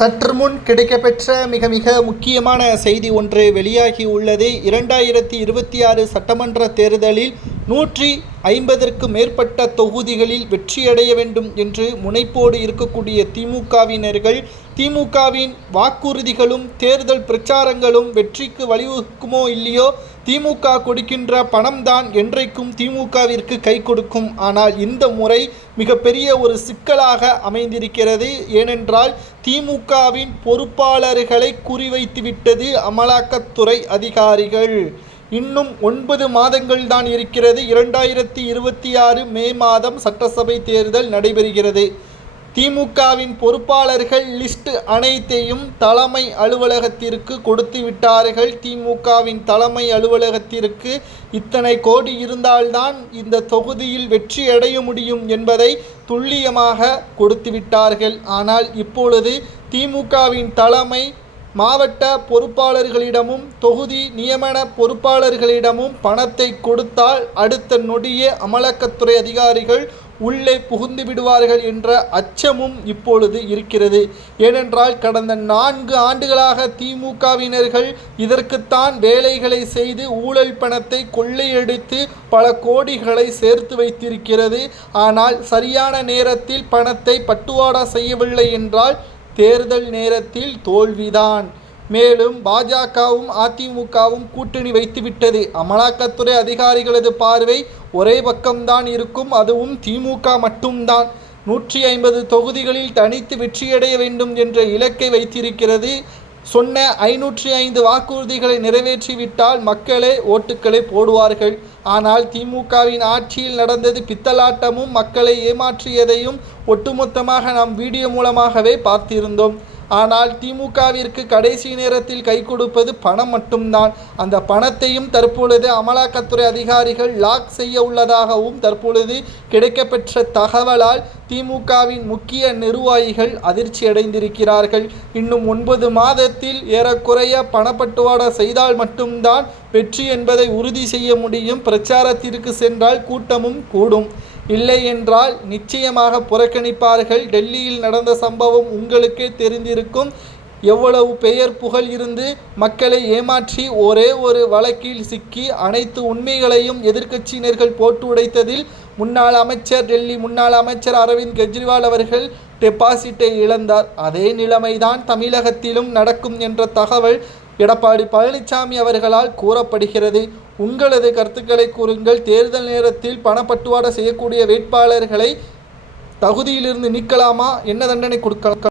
சற்று முன் கிடைக்கப்பெற்ற மிக முக்கியமான செய்தி ஒன்று வெளியாகி உள்ளது. 2026 சட்டமன்ற தேர்தலில் 150ற்கு மேற்பட்ட தொகுதிகளில் வெற்றியடைய வேண்டும் என்று முனைப்போடு இருக்கக்கூடிய திமுகவினர்கள், திமுகவின் வாக்குறுதிகளும் தேர்தல் பிரச்சாரங்களும் வெற்றிக்கு வழிவகுக்குமோ இல்லையோ, திமுக கொடுக்கின்ற பணம்தான் என்றைக்கும் திமுகவிற்கு கை கொடுக்கும். ஆனால் இந்த முறை மிகப்பெரிய ஒரு சிக்கலாக அமைந்திருக்கிறது. ஏனென்றால் திமுகவின் பொறுப்பாளர்களை குறிவைத்துவிட்டது அமலாக்கத்துறை அதிகாரிகள். இன்னும் 9 மாதங்கள் தான் இருக்கிறது. 2026 மே மாதம் சட்டசபை தேர்தல் நடைபெறுகிறது. திமுகவின் பொறுப்பாளர்கள் லிஸ்ட் அனைத்தையும் தலைமை அலுவலகத்திற்கு கொடுத்து விட்டார்கள். திமுகவின் தலைமை அலுவலகத்திற்கு இத்தனை கோடி இருந்தால்தான் இந்த தொகுதியில் வெற்றி அடைய முடியும் என்பதை துல்லியமாக கொடுத்து விட்டார்கள். ஆனால் இப்பொழுது திமுகவின் தலைமை மாவட்ட பொறுப்பாளர்களிடமும் தொகுதி நியமன பொறுப்பாளர்களிடமும் பணத்தை கொடுத்தால் அடுத்த நொடியே அமலாக்கத்துறை அதிகாரிகள் உள்ளே புகுந்து விடுவார்கள் என்ற அச்சமும் இப்பொழுது இருக்கிறது. ஏனென்றால் கடந்த 4 ஆண்டுகளாக திமுகவினர்கள் இதற்குத்தான் வேலைகளை செய்து ஊழல் பணத்தை கொள்ளையடித்து பல கோடிகளை சேர்த்து வைத்திருக்கிறது. ஆனால் சரியான நேரத்தில் பணத்தை பட்டுவாடா செய்யவில்லை என்றால் தேர்தல் நேரத்தில் தோல்விதான். மேலும் பாஜகவும் அதிமுகவும் கூட்டணி வைத்துவிட்டது. அமலாக்கத்துறை அதிகாரிகளது பார்வை ஒரே பக்கம்தான் இருக்கும், அதுவும் திமுக மட்டும்தான். 150 தொகுதிகளில் தனித்து வெற்றியடைய வேண்டும் என்ற இலக்கை வைத்திருக்கிறது. சொன்ன 505 வாக்குறுதிகளை நிறைவேற்றிவிட்டால் மக்களே ஓட்டுக்களை போடுவார்கள். ஆனால் திமுகவின் ஆட்சியில் நடந்தது பித்தலாட்டமும் மக்களை ஏமாற்றியதையும் ஒட்டுமொத்தமாக நாம் வீடியோ மூலமாகவே பார்த்திருந்தோம். ஆனால் திமுகவிற்கு கடைசி நேரத்தில் கை கொடுப்பது பணம் மட்டும்தான். அந்த பணத்தையும் தற்பொழுது அமலாக்கத்துறை அதிகாரிகள் லாக் செய்ய உள்ளதாகவும் தற்பொழுது கிடைக்கப்பெற்ற தகவலால் திமுகவின் முக்கிய நிர்வாகிகள் அதிர்ச்சி அடைந்திருக்கிறார்கள். இன்னும் 9 மாதத்தில் ஏறக்குறைய பணப்பட்டுவாடா செய்தால் மட்டும்தான் வெற்றி என்பதை உறுதி செய்ய முடியும். பிரச்சாரத்திற்கு சென்றால் கூட்டமும் கூடும், இல்லை என்றால் நிச்சயமாக புறக்கணிப்பார்கள். டெல்லியில் நடந்த சம்பவம் உங்களுக்கே தெரிந்திருக்கும். எவ்வளவு பெயர் புகழ் இருந்து மக்களை ஏமாற்றி ஒரே ஒரு வழக்கில் சிக்கி அனைத்து உண்மைகளையும் எதிர்க்கட்சியினர்கள் போட்டு உடைத்ததில் டெல்லி முன்னாள் அமைச்சர் அரவிந்த் கெஜ்ரிவால் அவர்கள் டெபாசிட்டை இழந்தார். அதே நிலைமைதான் தமிழகத்திலும் நடக்கும் என்ற தகவல் எடப்பாடி பழனிசாமி அவர்களால் கூறப்படுகிறது. உங்களது கருத்துக்களை கூறுங்கள். தேர்தல் நேரத்தில் பணப்பட்டுவாடா செய்யக்கூடிய வேட்பாளர்களை தகுதியிலிருந்து நீக்கலாமா? என்ன தண்டனை கொடுக்கலாம்?